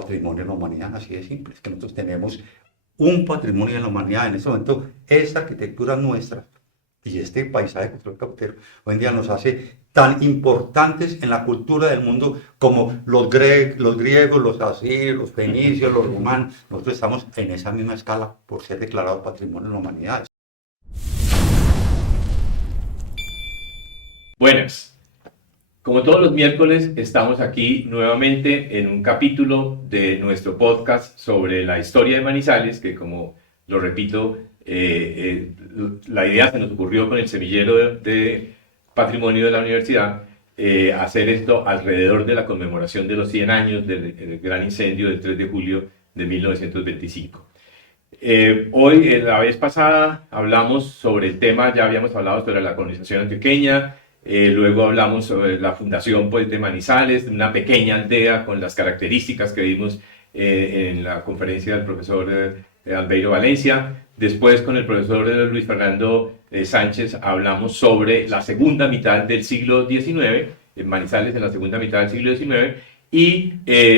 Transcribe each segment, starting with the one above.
patrimonio de la humanidad, así de simple. Es que nosotros tenemos un patrimonio de la humanidad. En este momento, esta arquitectura nuestra y este paisaje cultural cafetero hoy en día nos hace tan importantes en la cultura del mundo como los griegos, los asirios, los fenicios, los romanos. Nosotros estamos en esa misma escala por ser declarados patrimonio de la humanidad. Buenas. Como todos los miércoles, estamos aquí nuevamente en un capítulo de nuestro podcast sobre la historia de Manizales, que como lo repito, la idea se nos ocurrió con el semillero de patrimonio de la universidad, hacer esto alrededor de la conmemoración de los 100 años del gran incendio del 3 de julio de 1925. Hoy, la vez pasada, hablamos sobre el tema, ya habíamos hablado sobre la colonización antioqueña. Luego hablamos sobre la fundación pues, de Manizales, una pequeña aldea con las características que vimos en la conferencia del profesor Albeiro Valencia. Después con el profesor Luis Fernando Sánchez hablamos sobre la segunda mitad del siglo XIX, en Manizales en la segunda mitad del siglo XIX, y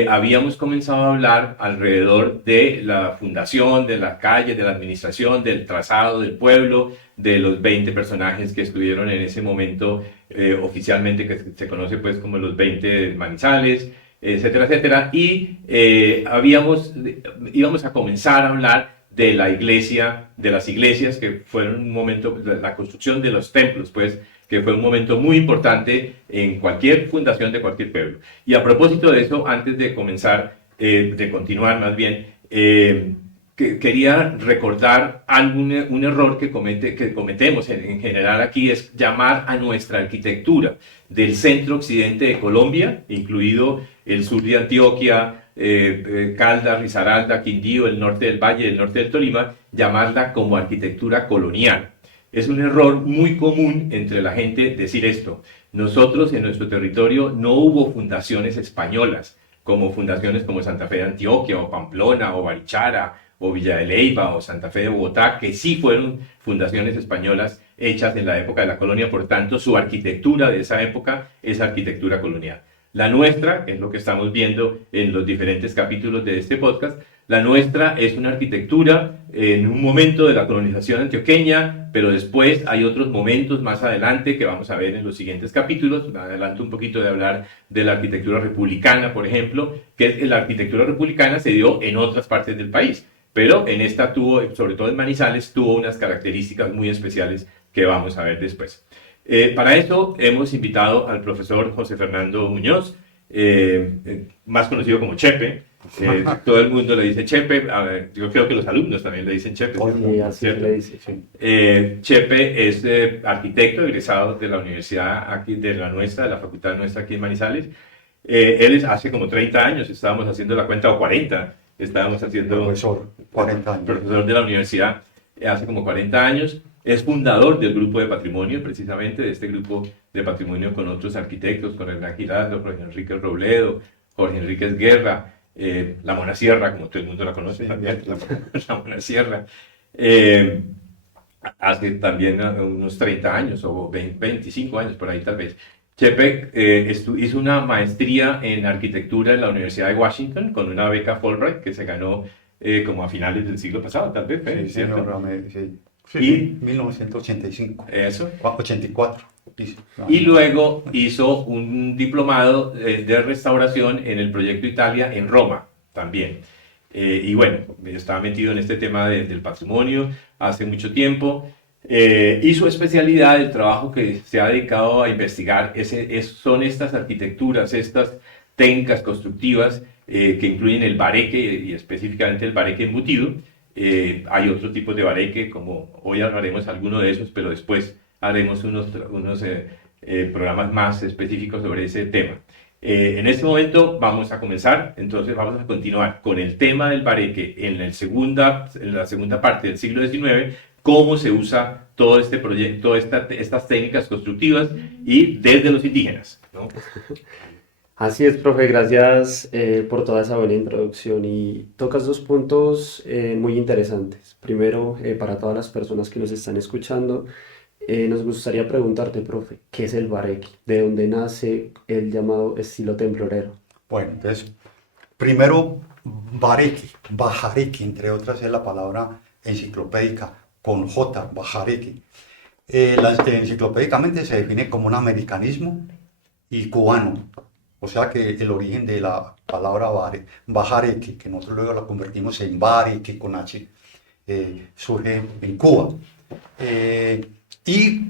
habíamos comenzado a hablar alrededor de la fundación, de la calle, de la administración, del trazado del pueblo, de los 20 personajes que estuvieron en ese momento oficialmente, que se conoce pues como los 20 Manizales, etcétera, etcétera. Y íbamos a comenzar a hablar de la iglesia, de las iglesias, que fueron un momento, la construcción de los templos, pues, que fue un momento muy importante en cualquier fundación de cualquier pueblo. Y a propósito de eso, antes de comenzar, de continuar más bien, quería recordar un error que cometemos en general aquí, es llamar a nuestra arquitectura del centro occidente de Colombia, incluido el sur de Antioquia, Caldas, Risaralda, Quindío, el norte del Valle, el norte del Tolima, llamarla como arquitectura colonial. Es un error muy común entre la gente decir esto. Nosotros en nuestro territorio no hubo fundaciones españolas, como fundaciones como Santa Fe de Antioquia, o Pamplona, o Barichara, o Villa de Leyva, o Santa Fe de Bogotá, que sí fueron fundaciones españolas hechas en la época de la colonia. Por tanto, su arquitectura de esa época es arquitectura colonial. La nuestra, que es lo que estamos viendo en los diferentes capítulos de este podcast, la nuestra es una arquitectura en un momento de la colonización antioqueña, pero después hay otros momentos más adelante que vamos a ver en los siguientes capítulos. Me adelanto un poquito de hablar de la arquitectura republicana, por ejemplo, que la arquitectura republicana se dio en otras partes del país, pero en esta tuvo, sobre todo en Manizales, tuvo unas características muy especiales que vamos a ver después. Para eso hemos invitado al profesor José Fernando Muñoz, más conocido como Chepe. Todo el mundo le dice Chepe. A ver, yo creo que los alumnos también le dicen Chepe. Sí, así se le dice, sí. Chepe es arquitecto egresado de la universidad aquí, de la nuestra, de la facultad nuestra aquí en Manizales. Él hace como 30 años, estábamos haciendo la cuenta, o 40, estábamos haciendo... Profesor, 40 años. Profesor de la universidad hace como 40 años. Es fundador del grupo de patrimonio, precisamente de este grupo de patrimonio con otros arquitectos, con Hernán Giraldo, Jorge Enrique Robledo, Jorge Enríquez Guerra, la Mona Sierra, como todo el mundo la conoce también, la Mona Sierra. Hace también unos 30 años o 25 años por ahí tal vez. Chepe hizo una maestría en arquitectura en la Universidad de Washington con una beca Fulbright que se ganó como a finales del siglo pasado, tal vez. Sí, ¿cierto? señor, sí. Sí, Y 1985. Eso. 84. Y luego hizo un diplomado de restauración en el Proyecto Italia en Roma también. Y bueno, estaba metido en este tema del patrimonio hace mucho tiempo. Y su especialidad, el trabajo que se ha dedicado a investigar, son estas arquitecturas, estas técnicas constructivas que incluyen el bareque y específicamente el bareque embutido. Hay otros tipos de bareque, como hoy hablaremos alguno de esos, pero después haremos unos programas más específicos sobre ese tema. En este momento vamos a comenzar, entonces vamos a continuar con el tema del bareque en la segunda parte del siglo XIX, cómo se usa todo este proyecto, estas técnicas constructivas y desde los indígenas, ¿no? Así es, profe, gracias por toda esa buena introducción y tocas dos puntos muy interesantes. Primero, para todas las personas que nos están escuchando, nos gustaría preguntarte, profe, ¿qué es el bareque? ¿De dónde nace el llamado estilo templorero? Bueno, entonces, primero Bajariki, entre otras es la palabra enciclopédica con J, Bajariki. Enciclopédicamente se define como un americanismo y cubano, o sea que el origen de la palabra Bajariki, que nosotros luego la convertimos en Bariki con H, surge en Cuba. Y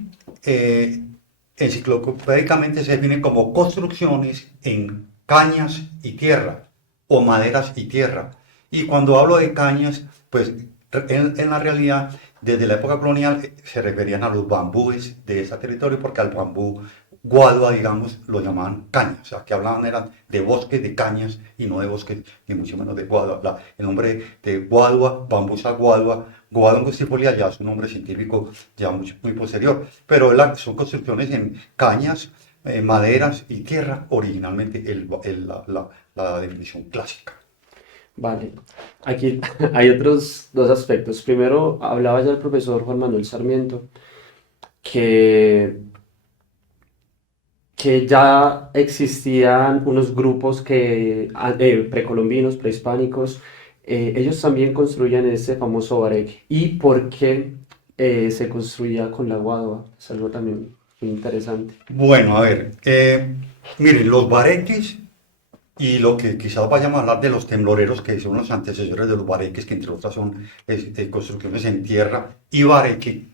enciclopédicamente se define como construcciones en cañas y tierra, o maderas y tierra. Y cuando hablo de cañas, pues en la realidad, desde la época colonial se referían a los bambúes de ese territorio, porque al bambú guadua, digamos, lo llamaban caña, o sea, que hablaban eran de bosques de cañas y no de bosques, ni mucho menos de guadua. El nombre de guadua, bambusa guadua, guadua angustifolia ya es un nombre científico ya muy posterior, pero son construcciones en cañas, maderas y tierra, originalmente la definición clásica. Vale, aquí hay otros dos aspectos. Primero, hablaba ya el profesor Juan Manuel Sarmiento que, que ya existían unos grupos precolombinos, prehispánicos, ellos también construían ese famoso bareque. ¿Y por qué se construía con la guadua? Es algo también muy interesante. Bueno, a ver, miren, los bareques y lo que quizás vayamos a hablar de los tembloreros, que son los antecesores de los bareques, que entre otras son construcciones en tierra y bareque,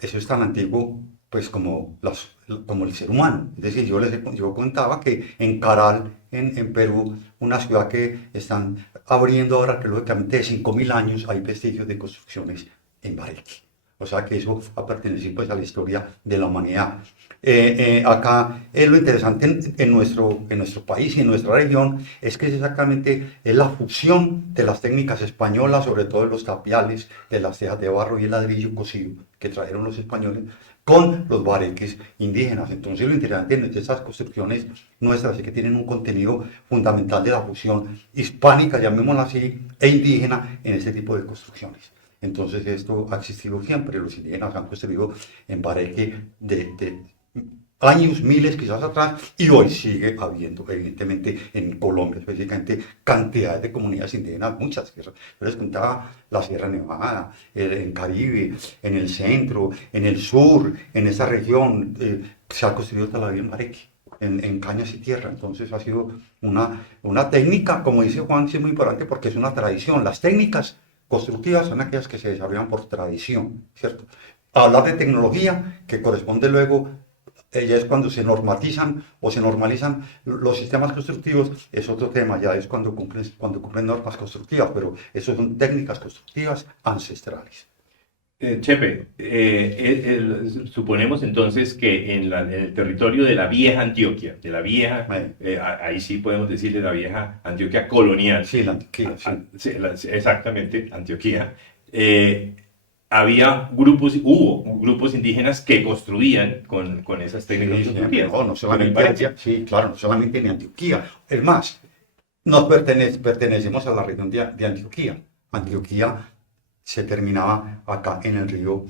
eso es tan antiguo pues como el ser humano. Es decir, yo contaba que en Caral, en Perú, una ciudad que están abriendo ahora arqueológicamente de 5.000 años, hay vestigios de construcciones en bareque. O sea que eso va a pertenecer pues a la historia de la humanidad. Acá lo interesante en nuestro país y en nuestra región es que es la fusión de las técnicas españolas, sobre todo de los tapiales, de las tejas de barro y el ladrillo cocido que trajeron los españoles, con los bareques indígenas. Entonces lo interesante de estas construcciones nuestras es que tienen un contenido fundamental de la fusión hispánica, llamémosla así, e indígena en este tipo de construcciones. Entonces esto ha existido siempre, los indígenas han construido en bareque de años, miles quizás atrás, y hoy sigue habiendo, evidentemente, en Colombia, específicamente, cantidades de comunidades indígenas, muchas. Yo les contaba la Sierra Nevada, en Caribe, en el centro, en el sur, en esa región, se ha construido toda la vida en bareque. En cañas y tierra. Entonces ha sido una técnica, como dice Juan, sí es muy importante porque es una tradición. Las técnicas constructivas son aquellas que se desarrollan por tradición, ¿cierto? Hablar de tecnología, que corresponde luego, ya es cuando se normatizan o se normalizan los sistemas constructivos, es otro tema, ya es cuando cumplen normas constructivas, pero eso son técnicas constructivas ancestrales. Chepe, suponemos entonces que en el territorio de la vieja Antioquia, ahí sí podemos decir de la vieja Antioquia colonial. Sí, la Antioquia, sí. Sí, exactamente, Antioquia. Hubo grupos indígenas que construían con esas técnicas Sí, constructivas. no solamente sí, claro, no solamente en Antioquia. Es más, pertenecemos a la región de Antioquia. Antioquia se terminaba acá en el río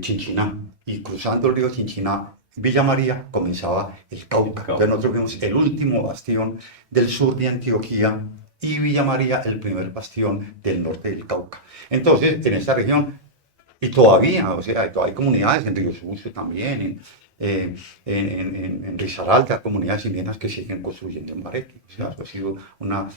Chinchiná, y cruzando el río Chinchiná, Villa María, comenzaba el Cauca. Entonces nosotros vimos el último bastión del sur de Antioquia y Villa María el primer bastión del norte del Cauca. Entonces, en esta región, y todavía, o sea, hay comunidades en Río Sucio también, en Risaralda, comunidades indígenas que siguen construyendo en bareque. O sea, eso ha sido una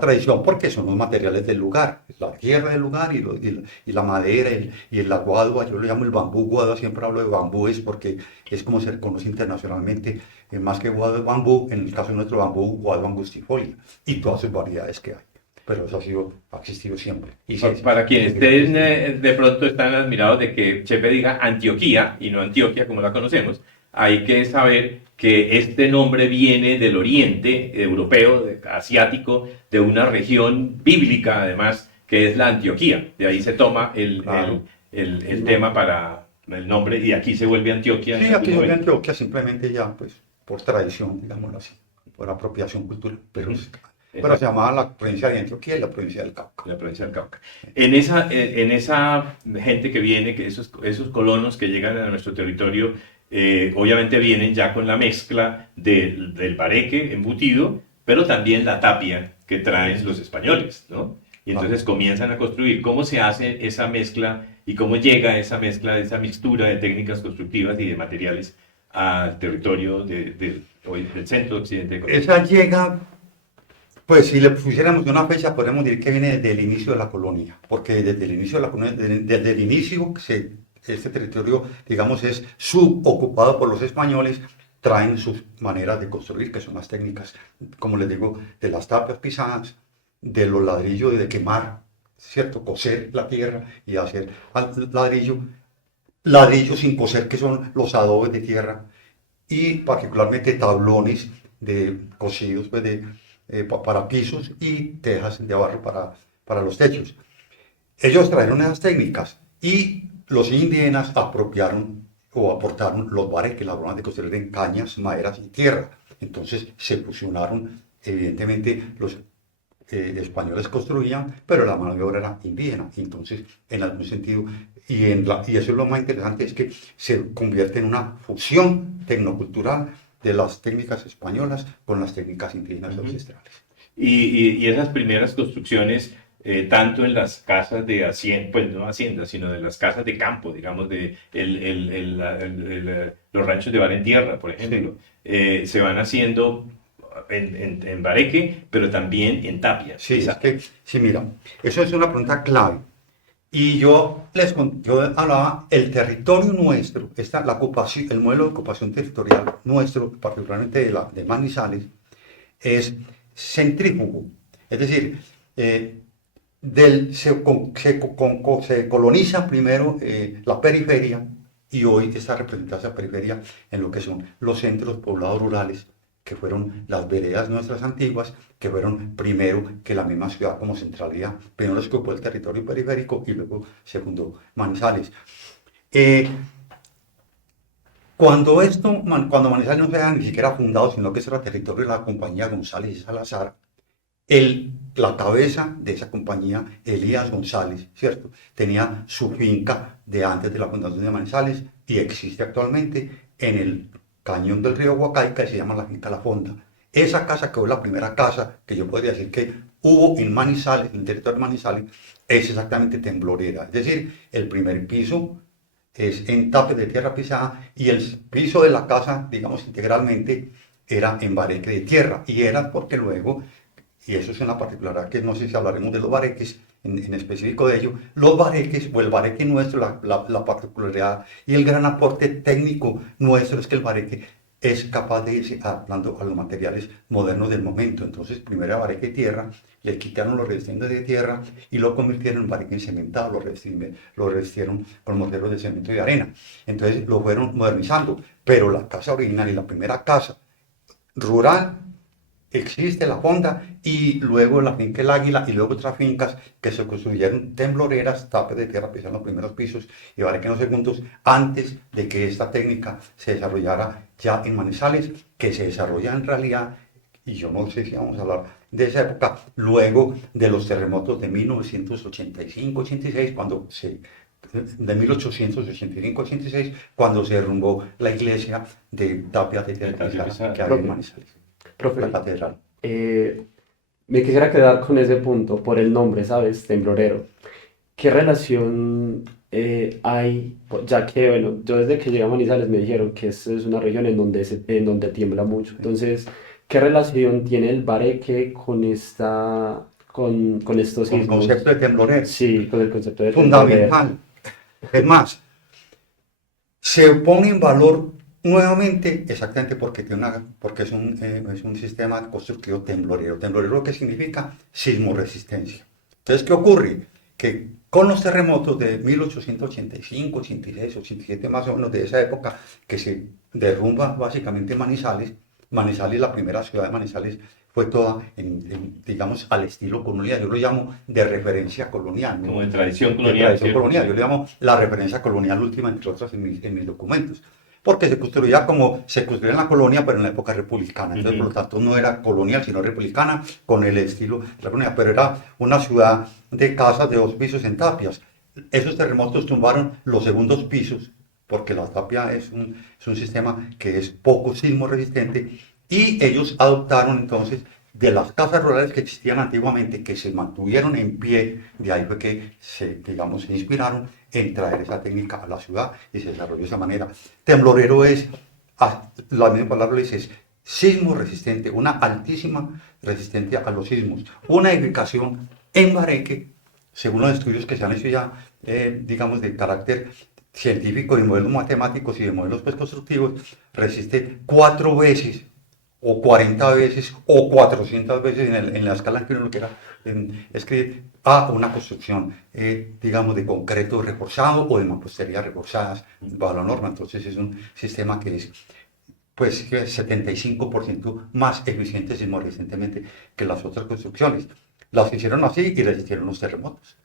tradición porque son los materiales del lugar, la tierra del lugar y la madera y el guadua. Yo lo llamo el bambú guadua, siempre hablo de bambúes porque es como se reconoce internacionalmente, más que guadua de bambú, en el caso de nuestro bambú, guadua angustifolia y todas sus variedades que hay. Pero eso ha existido siempre. Para quienes de pronto están admirados de que Chepe diga Antioquía y no Antioquia como la conocemos, hay que saber que este nombre viene del oriente europeo, asiático, de una región bíblica además, que es la Antioquía. De ahí se toma el tema para el nombre y aquí se vuelve Antioquia. Sí, aquí se vuelve Antioquia simplemente ya, pues, por tradición, digámoslo así, por apropiación cultural. Pero se llamaba la provincia de Antioquia y la provincia del Cauca. La provincia del Cauca. En esa gente que viene, que esos colonos que llegan a nuestro territorio, obviamente vienen ya con la mezcla del bareque embutido, pero también la tapia que traen los españoles, ¿no? Y entonces comienzan a construir. ¿Cómo se hace esa mezcla y cómo llega esa mezcla, esa mixtura de técnicas constructivas y de materiales al territorio hoy del centro occidente de Colombia? Esa llega, pues si le pusiéramos una fecha, podríamos decir que viene desde el inicio de la colonia, porque desde el inicio de la colonia, desde el inicio, este territorio, digamos, es subocupado por los españoles, traen sus maneras de construir, que son las técnicas, como les digo, de las tapias pisadas, de los ladrillos, de quemar, ¿cierto? Coser la tierra y hacer ladrillos sin coser, que son los adobes de tierra, y particularmente tablones de cosidos pues para pisos y tejas de barro para los techos. Ellos trajeron esas técnicas y los indígenas apropiaron o aportaron los bareques, las formas de construir en cañas, maderas y tierra. Entonces se fusionaron, evidentemente los españoles construían, pero la mano de obra era indígena. Entonces, en algún sentido, y eso es lo más interesante, es que se convierte en una fusión tecnocultural de las técnicas españolas con las técnicas indígenas ancestrales. Y esas primeras construcciones, tanto en las casas de hacienda, pues no haciendas, sino de las casas de campo, digamos, de los ranchos de bar en tierra, por ejemplo, se van haciendo en bareque, pero también en tapia. Sí, es que, sí, mira, eso es una pregunta clave. Y yo hablaba, el territorio nuestro, la ocupación, el modelo de ocupación territorial nuestro, particularmente de Manizales, es centrífugo. Es decir, se coloniza primero la periferia y hoy está representada esa periferia en lo que son los centros poblados rurales, que fueron las veredas nuestras antiguas, que fueron primero que la misma ciudad como centralidad. Primero se ocupó el territorio periférico y luego se fundó Manizales. Cuando Manizales no se había ni siquiera fundado, sino que eso era territorio de la compañía González y Salazar, la cabeza de esa compañía, Elías González, ¿cierto? Tenía su finca de antes de la fundación de Manizales y existe actualmente en el cañón del río Huacaica, y se llama la finca La Fonda. Esa casa, que fue la primera casa que yo podría decir que hubo en Manizales, en el territorio de Manizales, es exactamente temblorera. Es decir, el primer piso es en tapes de tierra pisada y el piso de la casa, digamos integralmente, era en bareque de tierra. Y era porque luego, y eso es una particularidad que no sé si hablaremos de los bareques, en específico de ello, los bareques o el bareque nuestro, la particularidad y el gran aporte técnico nuestro es que el bareque es capaz de irse adaptando a los materiales modernos del momento. Entonces, primero era bareque de tierra, le quitaron los revestimientos de tierra y lo convirtieron en bareque cementado, lo revestieron con morteros de cemento y de arena. Entonces lo fueron modernizando, pero la casa original y la primera casa rural existe La Fonda y luego la finca El Águila y luego otras fincas que se construyeron tembloreras, tapes de tierra pisando los primeros pisos y bareque en los segundos, antes de que esta técnica se desarrollara ya en Manizales, que se desarrolla en realidad, y yo no sé si vamos a hablar de esa época, luego de los terremotos de 1985-86, de 1885-86, cuando se derrumbó la iglesia de tapias de tierra pisada que había en Manizales. Profe, La catedral. me quisiera quedar con ese punto por el nombre, ¿sabes? Temblorero. ¿Qué relación hay? Ya que, bueno, yo desde que llegué a Manizales me dijeron que esta es una región en donde tiembla mucho. Entonces, ¿qué relación tiene el bareque con estos Con el sismos? concepto de temblorero. Sí, con el concepto de temblorero. Fundamental. Es más, se pone en valor nuevamente exactamente porque es un sistema constructivo temblorero. Temblorero, ¿qué significa? Sismoresistencia. Entonces, ¿qué ocurre? Que con los terremotos de 1885, 86, 87 más o menos de esa época, que se derrumba básicamente Manizales, la primera ciudad de Manizales fue toda, digamos, al estilo colonial. Yo lo llamo de referencia colonial, ¿no? Como de tradición De colonial. tradición colonial. Yo le llamo la referencia colonial última, entre otras, en mis documentos. Porque se construía como se construía en la colonia, pero en la época republicana. Entonces, por lo tanto, no era colonial, sino republicana, con el estilo de la colonia. Pero era una ciudad de casas de 2 pisos en tapias. Esos terremotos tumbaron los segundos pisos, porque la tapia es un sistema que es poco sismo resistente, y ellos adoptaron entonces de las casas rurales que existían antiguamente, que se mantuvieron en pie, de ahí fue que digamos, se inspiraron en traer esa técnica a la ciudad y se desarrolló de esa manera. Temblorero es, la misma palabra le dice, es sismo resistente, una altísima resistencia a los sismos. Una edificación en Bareque, según los estudios que se han hecho ya, digamos, de carácter científico, de modelos matemáticos y de modelos pues, constructivos, resiste 4 veces o 40 veces o 400 veces en la escala en que uno lo quiera escribir a una construcción, digamos, de concreto reforzado o de mampostería reforzadas bajo la norma. Entonces es un sistema que es pues 75% más eficiente sismoresistentemente que las otras construcciones. Las hicieron así y resistieron los terremotos.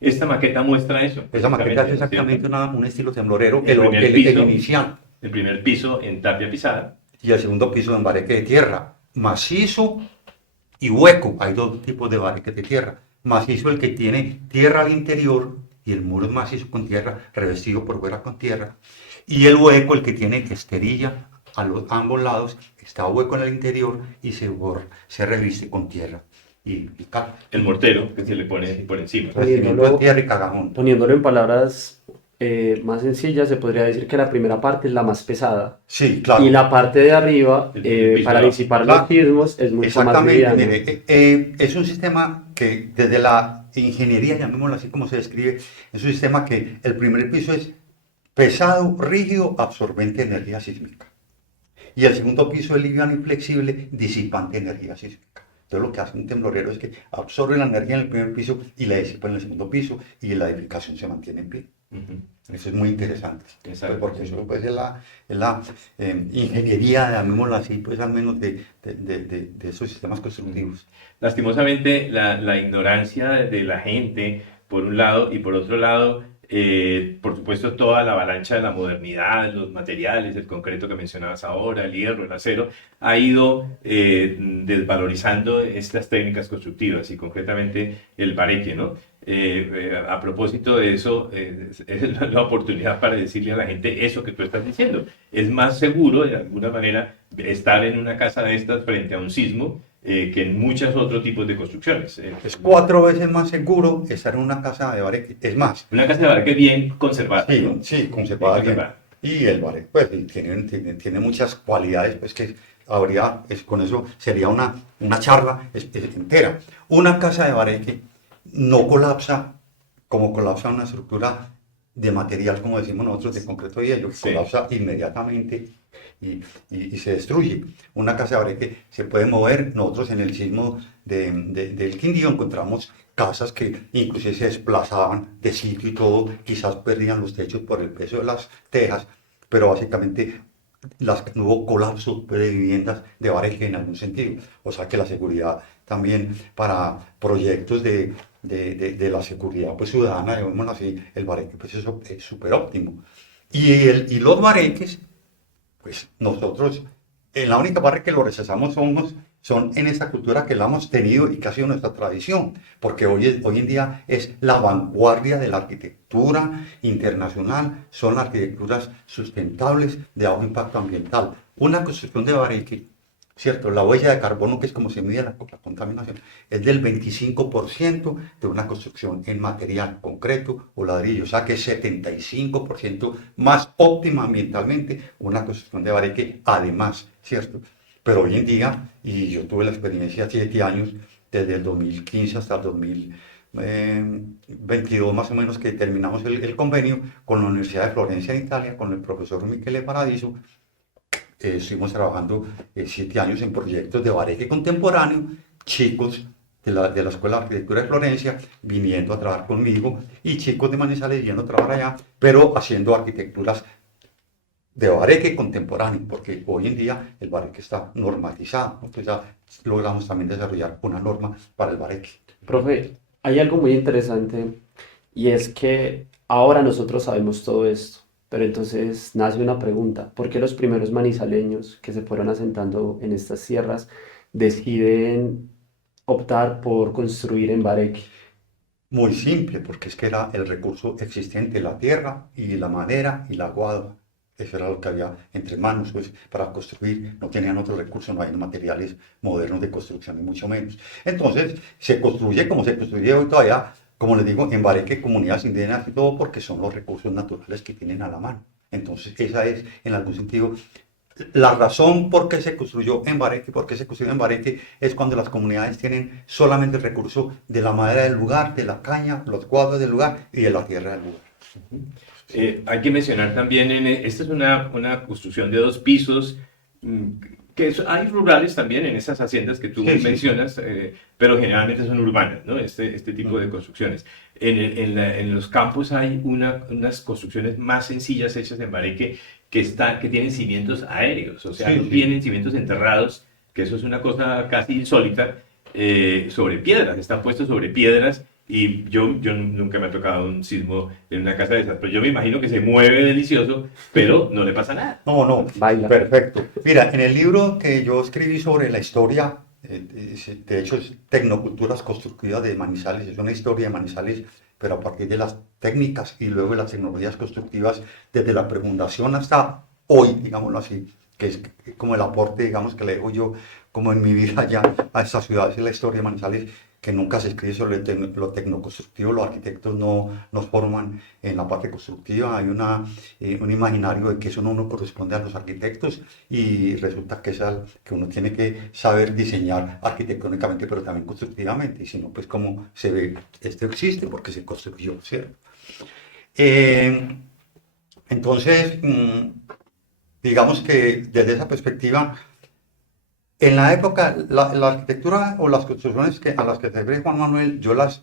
Esta maqueta muestra eso. Esa maqueta es exactamente un estilo temblorero, el inicial. El primer piso en tapia pisada. Y el segundo piso en bareque de tierra, macizo y hueco. Hay dos tipos de bareque de tierra. Macizo el que tiene tierra al interior y el muro es macizo con tierra, revestido por fuera con tierra. Y el hueco el que tiene esterilla a ambos lados, está hueco en el interior y se reviste con tierra. Y el mortero que se le pone por encima. Tierra y cagajón. Poniéndolo en palabras más sencillas, se podría decir que la primera parte es la más pesada. Sí, claro. Y la parte de arriba, para disipar los sismos, es mucho más liviana. Mire, es un sistema que desde la ingeniería, llamémoslo así como se describe, es un sistema que el primer piso es pesado, rígido, absorbente de energía sísmica. Y el segundo piso es liviano y flexible, disipante de energía sísmica. Entonces lo que hace un temblorero es que absorbe la energía en el primer piso y la disipa en el segundo piso y la edificación se mantiene en pie. Eso es muy interesante, pues porque eso pues, es la ingeniería, llamémoslo así, pues al menos de esos sistemas constructivos. Lastimosamente, la ignorancia de la gente, por un lado, y por otro lado, por supuesto, toda la avalancha de la modernidad, los materiales, el concreto que mencionabas ahora, el hierro, el acero, ha ido desvalorizando estas técnicas constructivas y concretamente el bareque, ¿no? A propósito de eso, es la oportunidad para decirle a la gente eso que tú estás diciendo. Es más seguro, de alguna manera, estar en una casa de estas frente a un sismo que en muchos otros tipos de construcciones. Es 4 veces más seguro estar en una casa de bareque. Es más, una casa de bareque bien conservada. Sí, ¿no? Sí, conservada bien. Y el bareque pues, tiene muchas cualidades pues, que habría, con eso sería una charla entera. Una casa de bareque no colapsa como colapsa una estructura de material, como decimos nosotros, de concreto y hielo, sí. Colapsa inmediatamente y se destruye. Una casa de bareque se puede mover. Nosotros en el sismo del Quindío encontramos casas que inclusive se desplazaban de sitio y todo, quizás perdían los techos por el peso de las tejas, pero básicamente no hubo colapso de viviendas de bareque en algún sentido. O sea que la seguridad también para proyectos de la seguridad pues, ciudadana, digamos así, el bareque pues, eso es súper óptimo. Y los bareques, pues nosotros, en la única parte que lo rechazamos son en esta cultura que la hemos tenido y que ha sido nuestra tradición, porque hoy en día es la vanguardia de la arquitectura internacional, son las arquitecturas sustentables de bajo impacto ambiental. Una construcción de bareque, ¿cierto? La huella de carbono, que es como se mide la contaminación, es del 25% de una construcción en material concreto o ladrillo, o sea que es 75% más óptima ambientalmente una construcción de bareque, además, ¿cierto? Pero hoy en día, y yo tuve la experiencia 7 años, desde el 2015 hasta el 2022 más o menos, que terminamos el convenio con la Universidad de Florencia en Italia, con el profesor Michele Paradiso. Estuvimos trabajando 7 años en proyectos de bareque contemporáneo, chicos de la Escuela de Arquitectura de Florencia viniendo a trabajar conmigo y chicos de Manizales viniendo a trabajar allá, pero haciendo arquitecturas de bareque contemporáneo, porque hoy en día el bareque está normatizado, entonces ya logramos también desarrollar una norma para el bareque. Profe, hay algo muy interesante y es que ahora nosotros sabemos todo esto, pero entonces nace una pregunta: ¿por qué los primeros manizaleños que se fueron asentando en estas sierras deciden optar por construir en bareque? Muy simple, porque es que era el recurso existente, la tierra y la madera y la aguada. Eso era lo que había entre manos, pues, para construir. No tenían otros recursos, no hay materiales modernos de construcción, ni mucho menos. Entonces, se construye como se construye hoy todavía, como les digo, en Bareque, comunidades indígenas y todo, porque son los recursos naturales que tienen a la mano. Entonces, esa es, en algún sentido, la razón por qué se construyó en Bareque, por qué se construyó en Bareque, es cuando las comunidades tienen solamente el recurso de la madera del lugar, de la caña, los cuadros del lugar y de la tierra del lugar. Hay que mencionar también, esta es una construcción de 2 pisos, hay rurales también en esas haciendas que tú Sí, sí. mencionas, pero generalmente son urbanas, ¿no? Este tipo de construcciones. En los campos hay unas construcciones más sencillas hechas en Bareque que tienen cimientos aéreos, o sea, Sí, no sí. tienen cimientos enterrados, que eso es una cosa casi insólita, sobre piedras, están puestos sobre piedras. Y yo nunca me ha tocado un sismo en una casa de esas, pero yo me imagino que se mueve delicioso, pero no le pasa nada. No, no, Baila. perfecto. Mira, en el libro que yo escribí sobre la historia, de hecho es Tecnoculturas Constructivas de Manizales, es una historia de Manizales, pero a partir de las técnicas y luego de las tecnologías constructivas, desde la prefundación hasta hoy, digámoslo así, que es como el aporte, digamos, que le dejo yo como en mi vida ya a esta ciudad, es la historia de Manizales, que nunca se escribe sobre lo tecnoconstructivo, los arquitectos no nos forman en la parte constructiva, hay un imaginario de que eso no corresponde a los arquitectos y resulta que, que uno tiene que saber diseñar arquitectónicamente, pero también constructivamente, y si no, pues como se ve, esto existe porque se construyó, ¿cierto? Entonces, digamos que desde esa perspectiva, en la época, la arquitectura o las construcciones a las que se refiere Juan Manuel, yo las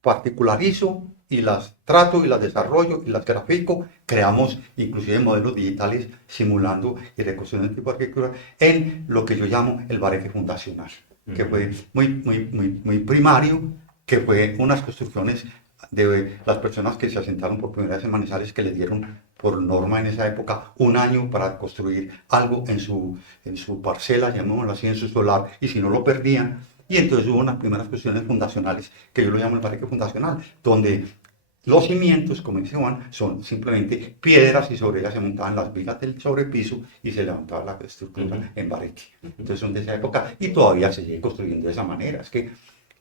particularizo y las trato y las desarrollo y las grafico. Creamos inclusive modelos digitales simulando y reconstruyendo el tipo de arquitectura en lo que yo llamo el Bareque fundacional, que fue muy primario, que fue unas construcciones de las personas que se asentaron por primera vez en Manizales, que le dieron por norma en esa época 1 año para construir algo en su parcela, llamémoslo así, en su solar, y si no lo perdían. Y entonces hubo unas primeras cuestiones fundacionales, que yo lo llamo el Bareque fundacional, donde los cimientos, como dice Juan, son simplemente piedras y sobre ellas se montaban las vigas del sobrepiso y se levantaba la estructura en Bareque. Entonces son de esa época y todavía se sigue construyendo de esa manera. Es que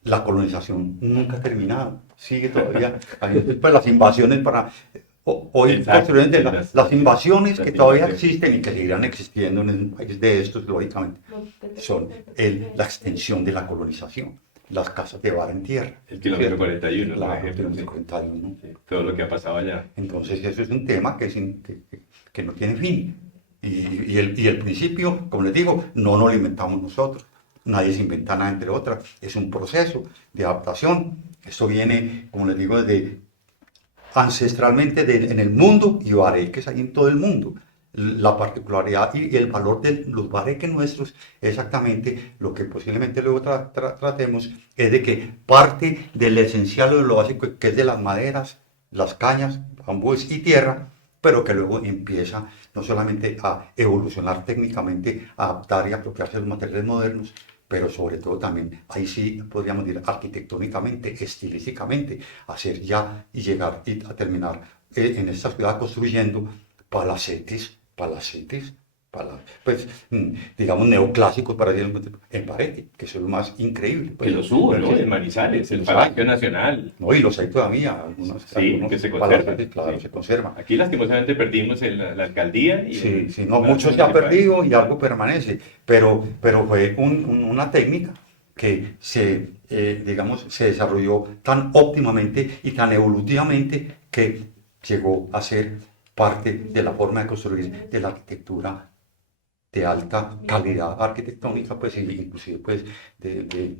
la colonización nunca ha terminado, sigue todavía habiendo pues, las invasiones para... Hoy Exacto, posteriormente las invasiones las que todavía invasiones. existen y que seguirán existiendo en un país de estos, lógicamente, son la extensión de la colonización, las casas de vara en tierra. El kilómetro 41, por Claro, el ejemplo. kilómetro 41. Sí, todo lo que ha pasado allá. Entonces, eso es un tema que no tiene fin. Y el principio, como les digo, no nos lo inventamos nosotros. Nadie se inventa nada, entre otras. Es un proceso de adaptación. Eso viene, como les digo, ancestralmente en el mundo y bareques hay en todo el mundo. La particularidad y el valor de los bareques nuestros, exactamente lo que posiblemente luego tratemos, es de que parte del esencial o de lo básico, que es de las maderas, las cañas, bambúes y tierra, pero que luego empieza no solamente a evolucionar técnicamente, a adaptar y apropiarse de los materiales modernos, pero sobre todo también, ahí sí podríamos decir arquitectónicamente, estilísticamente, hacer ya y llegar a terminar en esta ciudad construyendo palacetes, pues, digamos, neoclásicos para decirlo en pared, que eso es lo más increíble. Pues, Que los hubo, ¿no? En Manizales, el los Palacio hay. Nacional. No, y los hay todavía, algunos Que se conservan. palacetes, claro, Sí. se conservan. Aquí lastimosamente perdimos la alcaldía. Y Sí, sí, no, mucho se ha perdido y algo permanece, pero fue una técnica que digamos, se desarrolló tan óptimamente y tan evolutivamente que llegó a ser parte de la forma de construir de la arquitectura de alta calidad arquitectónica, pues inclusive pues de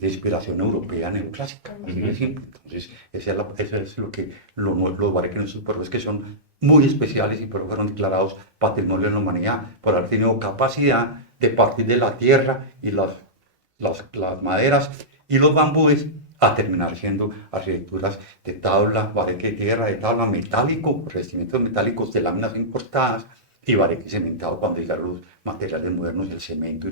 inspiración europea neoclásica, así de simple. Entonces, eso es lo que los bareques nuestros pueblos, que son muy especiales y por eso fueron declarados Patrimonio de la Humanidad, por haber tenido capacidad de partir de la tierra y las maderas y los bambúes a terminar siendo arquitecturas de tabla, bareque de tierra, de tabla, metálico, revestimientos metálicos de láminas importadas, y bareque cementado cuando llegaron los materiales modernos, el cemento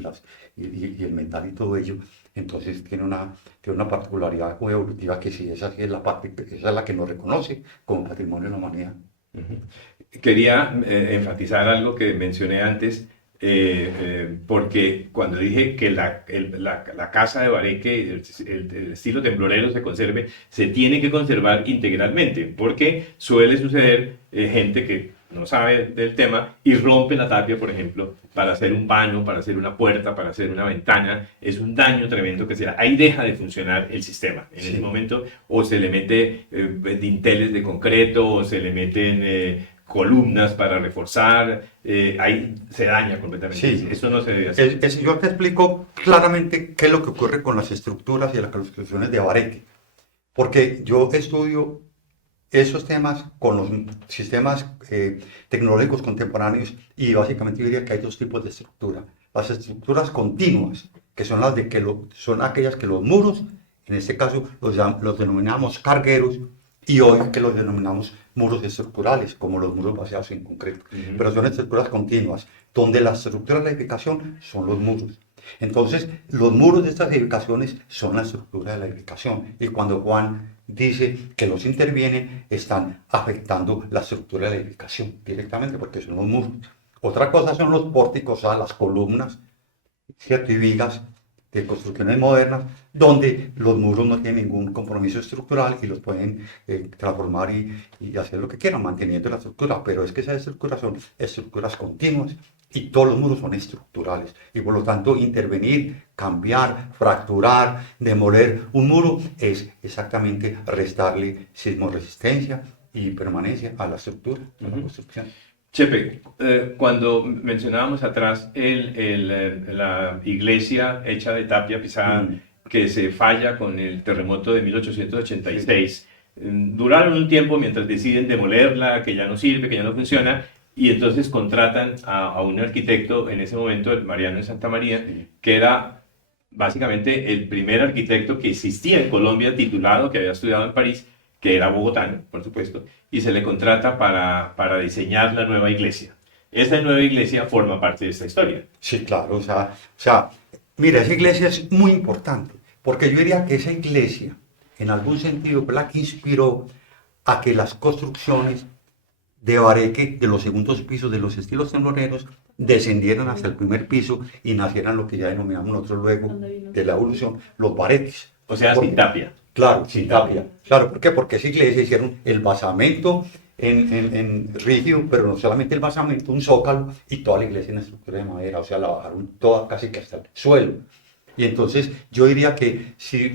y el metal y todo ello. Entonces tiene una particularidad muy evolutiva que sí, esa sí es la parte, esa es la que nos reconoce como patrimonio de la humanidad. quería enfatizar algo que mencioné antes, porque cuando dije que la casa de Bareque, el estilo temblorero se conserve, se tiene que conservar integralmente, porque suele suceder gente que no sabe del tema y rompe la tapia, por ejemplo, para hacer un vano, para hacer una puerta, para hacer una ventana. Es un daño tremendo que se da. Ahí deja de funcionar el sistema en ese momento, o se le mete dinteles de concreto, o se le meten columnas para reforzar, ahí se daña completamente. Sí. Eso no se debe hacer. Yo te explico claramente qué es lo que ocurre con las estructuras y las construcciones de Bareque, porque yo estudio esos temas con los sistemas tecnológicos contemporáneos y básicamente yo diría que hay dos tipos de estructura. Las estructuras continuas, que son las de son aquellas que los muros, en este caso los denominamos cargueros, y hoy que los denominamos muros estructurales, como los muros basados en concreto. Pero son estructuras continuas, donde la estructura de la edificación son los muros. Entonces, los muros de estas edificaciones son la estructura de la edificación. Y cuando Juan dice que los intervienen, están afectando la estructura de la edificación directamente, porque son los muros. Otra cosa son los pórticos, o sea, las columnas, ¿cierto? Y vigas de construcciones modernas, donde los muros no tienen ningún compromiso estructural y los pueden transformar y hacer lo que quieran, manteniendo la estructura. Pero es que esas estructuras son estructuras continuas y todos los muros son estructurales. Y por lo tanto, intervenir, cambiar, fracturar, demoler un muro es exactamente restarle sismoresistencia y permanencia a la estructura, a la construcción. Chepe, cuando mencionábamos atrás la iglesia hecha de tapia pisada que se falla con el terremoto de 1886, duraron un tiempo mientras deciden demolerla, que ya no sirve, que ya no funciona, y entonces contratan a un arquitecto en ese momento, el Mariano de Santa María, que era básicamente el primer arquitecto que existía en Colombia titulado, que había estudiado en París, que era bogotano, por supuesto, y se le contrata para diseñar la nueva iglesia. Esta nueva iglesia forma parte de esta historia. Sí, claro, o sea, mira, esa iglesia es muy importante, porque yo diría que esa iglesia, en algún sentido, fue la que inspiró a que las construcciones de Bareque, de los segundos pisos, de los estilos tembloreros, descendieran hasta el primer piso y nacieran lo que ya denominamos nosotros luego, de la evolución, los bareques. O sea, sin tapia. Claro, sin tapia. Claro, ¿por qué? Porque esa iglesia hicieron el basamento en rígido, pero no solamente el basamento, un zócalo y toda la iglesia en estructura de madera, o sea, la bajaron toda casi que hasta el suelo. Y entonces yo diría que si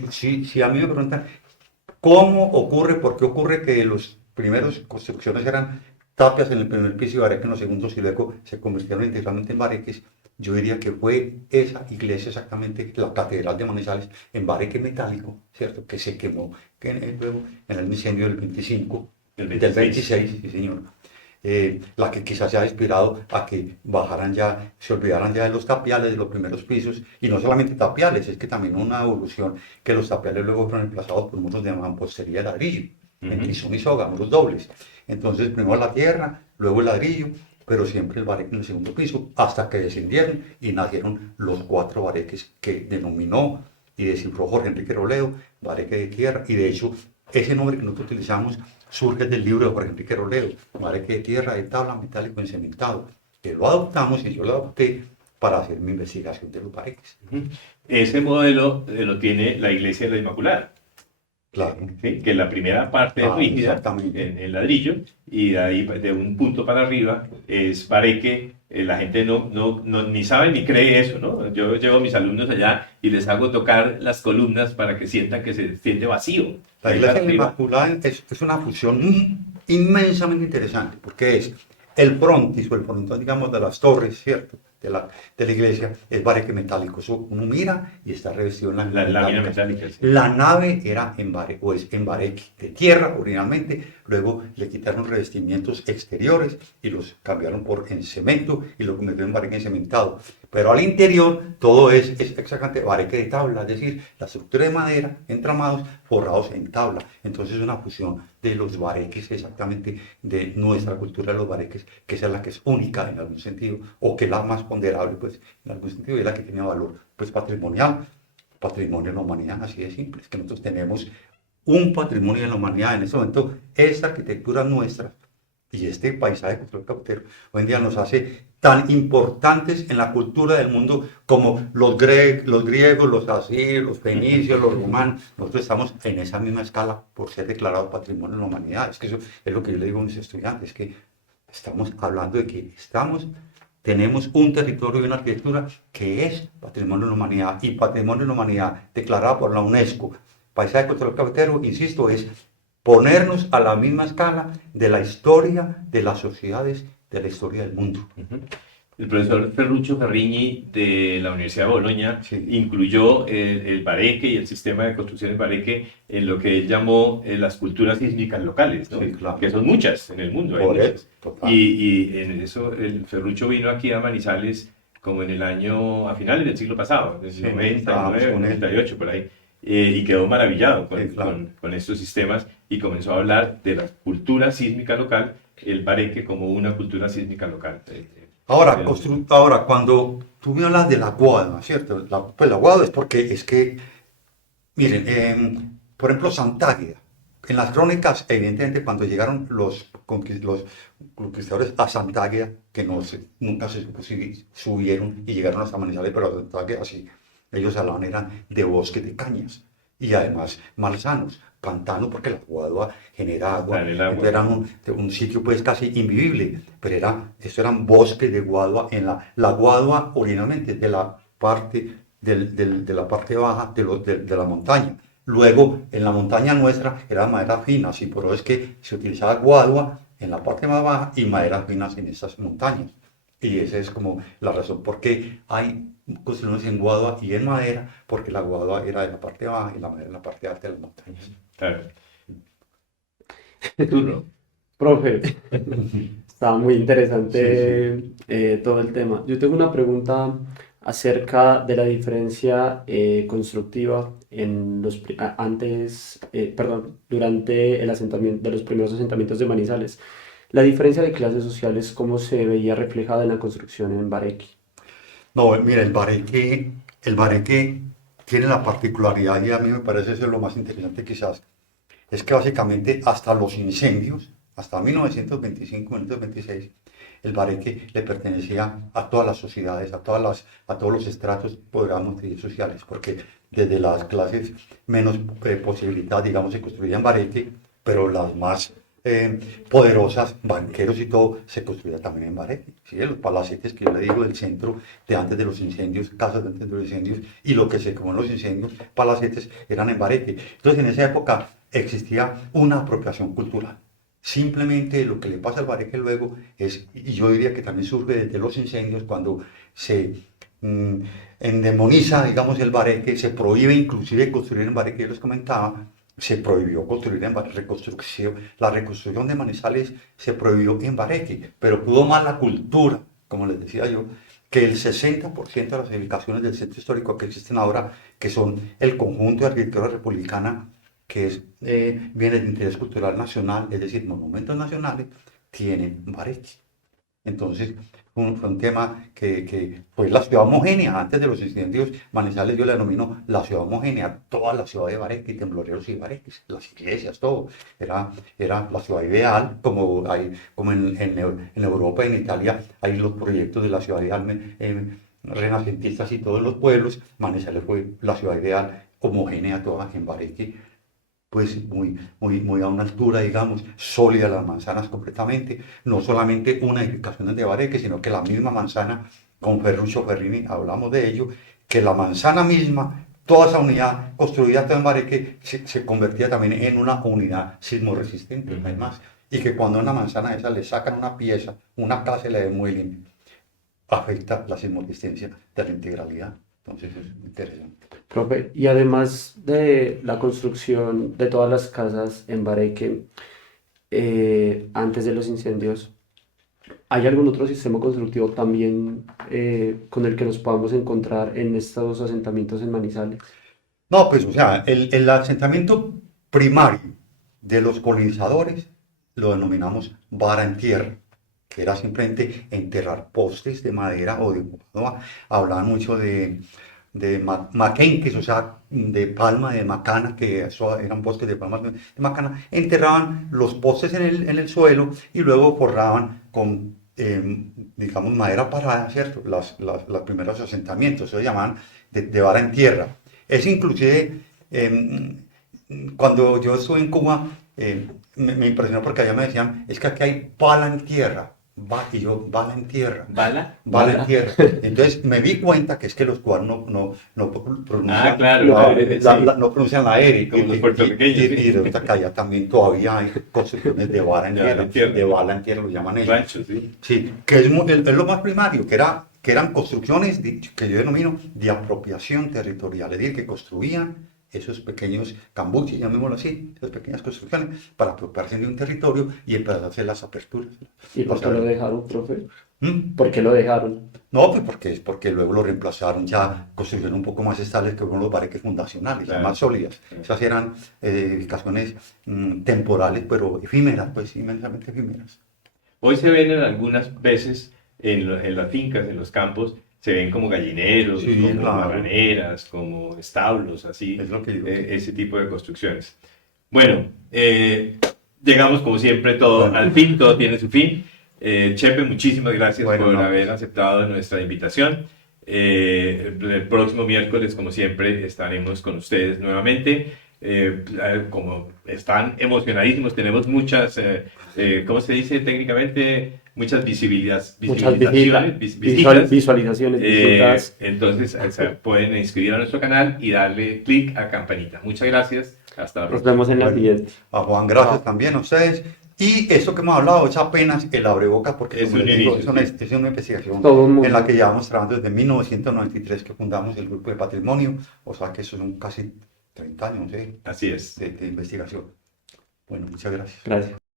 a mí me preguntan cómo ocurre, por qué ocurre que los primeros construcciones eran tapias en el primer piso y bareques en los segundos y luego se convirtieron integralmente en bareques, yo diría que fue esa iglesia exactamente, la Catedral de Manizales, en bareque metálico, ¿cierto? Que se quemó luego en el incendio del 25, del 26, sí señor. La que quizás se ha inspirado a que bajaran ya, se olvidaran ya de los tapiales de los primeros pisos, y no solamente tapiales, es que también una evolución, que los tapiales luego fueron reemplazados por muros de mampostería de ladrillo, en tizón y soga, muros dobles. Entonces, primero la tierra, luego el ladrillo, pero siempre el bareque en el segundo piso, hasta que descendieron y nacieron los 4 bareques que denominó y descifró Jorge Enrique Robledo, bareque de tierra, y de hecho, ese nombre que nosotros utilizamos surge del libro de Jorge Enrique Robledo, bareque de tierra, de tabla, metálico encementado, que lo adoptamos y yo lo adopté para hacer mi investigación de los bareques. Ese modelo lo tiene la Iglesia de la Inmaculada. Claro. ¿Sí? Que la primera parte es rígida en ladrillo, y de ahí de un punto para arriba es bareque. La gente ni sabe ni cree eso, ¿no? Yo llevo a mis alumnos allá y les hago tocar las columnas para que sientan que se siente vacío. La Iglesia de la Inmaculada es una fusión inmensamente interesante, porque es el frontis o el frontón, digamos, de las torres, ¿cierto? De la iglesia, es bareque metálico. Eso uno mira y está revestido en la lámina metálica. Sí. La nave era en bareque, o es en bareque de tierra originalmente, luego le quitaron revestimientos exteriores y los cambiaron en cemento y lo convirtieron en bareque encementado. Pero al interior todo es exactamente bareque de tabla, es decir, la estructura de madera, entramados, forrados en tabla. Entonces es una fusión de los bareques, exactamente de nuestra cultura de los bareques, que esa es la que es única en algún sentido, o que es la más ponderable, pues, en algún sentido, y es la que tiene valor, pues, patrimonial, patrimonio de la humanidad, así de simple. Es que nosotros tenemos un patrimonio de la humanidad en este momento, esta arquitectura nuestra, Y este paisaje cultural cafetero hoy en día nos hace tan importantes en la cultura del mundo como los griegos, los asirios, los fenicios, los romanos. Nosotros estamos en esa misma escala por ser declarados patrimonio de la humanidad. Es que eso es lo que yo le digo a mis estudiantes, que estamos hablando de que tenemos un territorio y una arquitectura que es patrimonio de la humanidad, y patrimonio de la humanidad declarado por la UNESCO. Paisaje cultural cafetero, insisto, es ponernos a la misma escala de la historia de las sociedades, de la historia del mundo. El profesor Ferruccio Ferrigni de la Universidad de Bolonia Sí. incluyó el Bareque y el sistema de construcción del Bareque en lo que él llamó las culturas sísmicas locales, ¿no? Sí, claro. Que son muchas en el mundo. Hay Por muchas. eso, total. Y en eso el Ferruccio vino aquí a Manizales como en el año, a finales del siglo pasado, en el Sí, 99, estábamos con él. 98, por ahí. Y quedó maravillado Sí, claro. con estos sistemas y comenzó a hablar de la cultura sísmica local, el Bareque como una cultura sísmica local. Ahora, cuando tú me hablas de la guadua, ¿cierto? Pues la guadua es porque es que, miren, por ejemplo, Sant'Águeda, en las crónicas, evidentemente, cuando llegaron los conquistadores a Sant'Águeda, que nunca se supo si subieron y llegaron hasta Manizales, pero a Sant'Águeda sí, ellos hablaban eran de bosques de cañas y además malsanos, pantano, porque la guadua genera agua, Claro, el agua. entonces era un sitio pues casi invivible, pero esto eran bosques de guadua. La guadua originalmente de la parte, de la parte baja de la montaña. Luego, en la montaña nuestra era madera fina, así por eso es que se utilizaba guadua en la parte más baja y maderas finas en esas montañas. Y esa es como la razón por qué hay construcciones en guadua y en madera, porque la guadua era de la parte baja y la madera en la parte alta de las montañas. Claro. Turno. Profe, está muy interesante todo el tema. Yo tengo una pregunta acerca de la diferencia constructiva en durante el asentamiento de los primeros asentamientos de Manizales. La diferencia de clases sociales, ¿cómo se veía reflejada en la construcción en Bareque? No, mira, el bareque tiene la particularidad, y a mí me parece eso lo más interesante quizás, es que básicamente hasta los incendios, hasta 1925-1926, el bareque le pertenecía a todas las sociedades, a todos los estratos, podríamos decir, sociales, porque desde las clases menos posibilitadas, digamos, se construían bareque, pero las más poderosas, banqueros y todo, se construía también en bareque. ¿Sí? Los palacetes que yo le digo del centro de antes de los incendios, casas de antes de los incendios, y lo que se quemó en los incendios, palacetes, eran en bareque. Entonces, en esa época existía una apropiación cultural. Simplemente lo que le pasa al bareque luego es, y yo diría que también surge desde los incendios, cuando se endemoniza, digamos, el bareque, se prohíbe inclusive construir en bareque, yo les comentaba, se prohibió construir en bareque, la reconstrucción de Manizales se prohibió en bareque, pero pudo más la cultura, como les decía yo, que el 60% de las edificaciones del centro histórico que existen ahora, que son el conjunto de arquitectura republicana, que viene de interés cultural nacional, es decir, monumentos nacionales, tienen bareque. Entonces, fue un tema que fue la ciudad homogénea. Antes de los incendios, Manizales yo le denomino la ciudad homogénea, toda la ciudad de bareque, tembloreros y bareques, las iglesias, todo. Era la ciudad ideal, como en Europa y en Italia hay los proyectos de la ciudad ideal renacentistas y todos los pueblos. Manizales fue la ciudad ideal, homogénea toda en bareque, pues muy a una altura, digamos, sólida las manzanas completamente, no solamente una edificación de bareque, sino que la misma manzana, con Ferruccio Ferrini hablamos de ello, que la manzana misma, toda esa unidad construida en bareque, se convertía también en una unidad sismoresistente, además, y que cuando a una manzana esa le sacan una pieza, una casa y la demuelen, afecta la sismoresistencia de la integralidad. Entonces es interesante. Profe, y además de la construcción de todas las casas en Bareque, antes de los incendios, ¿hay algún otro sistema constructivo también con el que nos podamos encontrar en estos asentamientos en Manizales? No, pues, o sea, el asentamiento primario de los colonizadores lo denominamos vara en tierra, que era simplemente enterrar postes de madera o de guadua. Hablaban mucho maquenques, o sea, de palma, de macana, que eso eran bosques de palmas de macana, enterraban los postes en el suelo y luego forraban con, digamos, madera parada, ¿cierto? Los primeros asentamientos, eso se llamaban de vara en tierra. Es inclusive, cuando yo estuve en Cuba, me impresionó porque allá me decían, es que aquí hay bala en tierra. Y yo, bala en tierra. ¿Bala? Bala en tierra. Entonces me di cuenta que es que los cubanos no pronuncian, claro, no pronuncian la R. Como los puertorriqueños, Y sí. resulta que allá también todavía hay construcciones de bala en De bala tierra. en tierra. De bala en tierra lo llaman ellos. Rancho, sí. Sí, que es lo más primario, que eran construcciones que yo denomino de apropiación territorial, es decir, que construían esos pequeños cambuches, llamémoslo así, esas pequeñas construcciones, para apropiarse de un territorio y empezar a hacer las aperturas. ¿Y por qué lo dejaron, profe? ¿Mm? ¿Por qué lo dejaron? No, pues porque luego lo reemplazaron ya construcciones un poco más estables que fueron los barriques fundacionales, Claro. más sólidas. Esas eran edificaciones temporales, pero efímeras, pues inmensamente efímeras. Hoy se ven en algunas veces en las fincas, en los campos, se ven como gallineros, Sí, como claro. marraneras, como establos, así, Es lo que digo. ese tipo de construcciones. Bueno, llegamos como siempre todo Bueno. al fin, todo tiene su fin. Chepe, muchísimas gracias Bueno, por no. haber aceptado nuestra invitación. El próximo miércoles, como siempre, estaremos con ustedes nuevamente. Como están emocionadísimos, tenemos muchas, ¿cómo se dice técnicamente? Muchas Muchas visitas. visualizaciones, visitas. Entonces se pueden inscribir a nuestro canal y darle clic a campanita. Muchas gracias. Hasta la Nos próxima. vemos en la Bueno. siguiente. A Juan, gracias también a ustedes. Y esto que hemos hablado es apenas el abrebocas, porque Es como un les digo, inicio, es una investigación Todo un mundo. en la que llevamos trabajando desde 1993 que fundamos el Grupo de Patrimonio, o sea que eso son casi 30 años Así es. de investigación. Bueno, muchas gracias. Gracias.